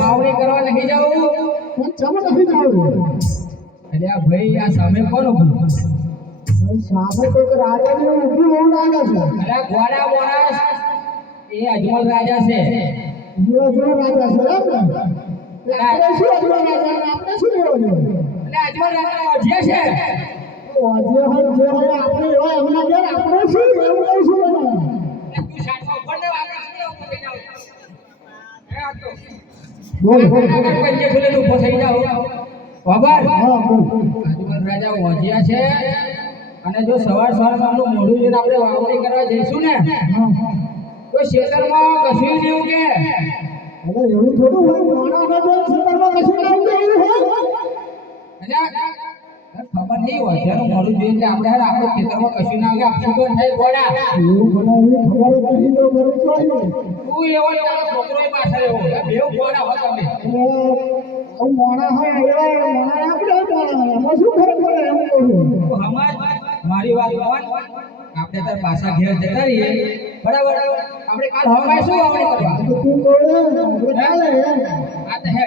વાવણી કરવા નહીં જાવું ભાઈ આ સામે કોણ સામે તો રાજા ને ઊભી હોવું લાગે છે ઘોડા મોણસ એ અજમલ રાજા છે અજમલ રાજા છે આપણે શું અજમલ રાજા આપણે શું લેવાનું અજમલ રાજા જે છે ઓજે હોય આપણે એવા એમના ઘેર આપણે શું એવું કહું છું તું શાંત પડને આપણે શું ઉપર જાવ હે આ તો બોલ કંજે ખુલે તું ઉભો થઈ જાવ બાબા અજમલ રાજા ઓજિયા છે અને જો સવારમાં આપણું મોઢું જોઈને આપણે વાવણી કરવા જઈશું ને તો ખેતરમાં કશું જેવું કે અરે એવું થોડું હોય મોણાના જો ખેતરમાં કશું ના હોય એવું હોય ખબર નહીં હોય જેનું મોઢું જોઈને આપણે હાર આપણું ખેતરમાં કશું ના આવે આપશું તો થાય ગોડા એવું બનાવી ખબર નહીં તો કરું જોઈએ તું એવો તારો છોકરો પાછળ એવો બેવ ગોડા હો તમે મોણા હોય એવા મોણા આપણે મોણા એમાં શું ફરક પડે એમ કહું હમાજ મારી વાત માન આપણે તાર પાછા ઘેર જતા રહીએ બરાબર આપણે કાલ હવાય શું વાવણી કરવા તું કહે ચાલે આ તો હે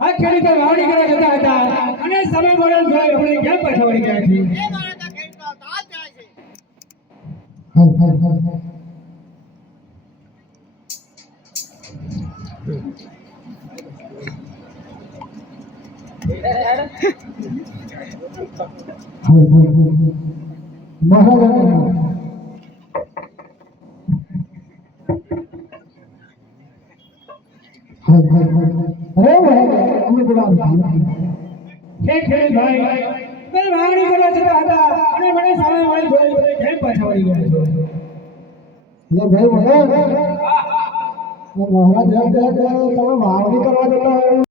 આ ખેડૂતો વાવણી કરવા જતા હતા અને સમય મળ્યો જોઈ આપણે ક્યાં પાછા વળી ગયા છીએ એ મારા તો ખેડૂતો આ જાય છે ખેડૂત ભાઈ તમે વાવણી કરવા જતા હતા અને મને સામે વાળી જોઈ બધે કેમ પાછા વળી ગયા છો લે ભાઈ મહારાજ એમ કહે કે તમે વાવણી કરવા જતા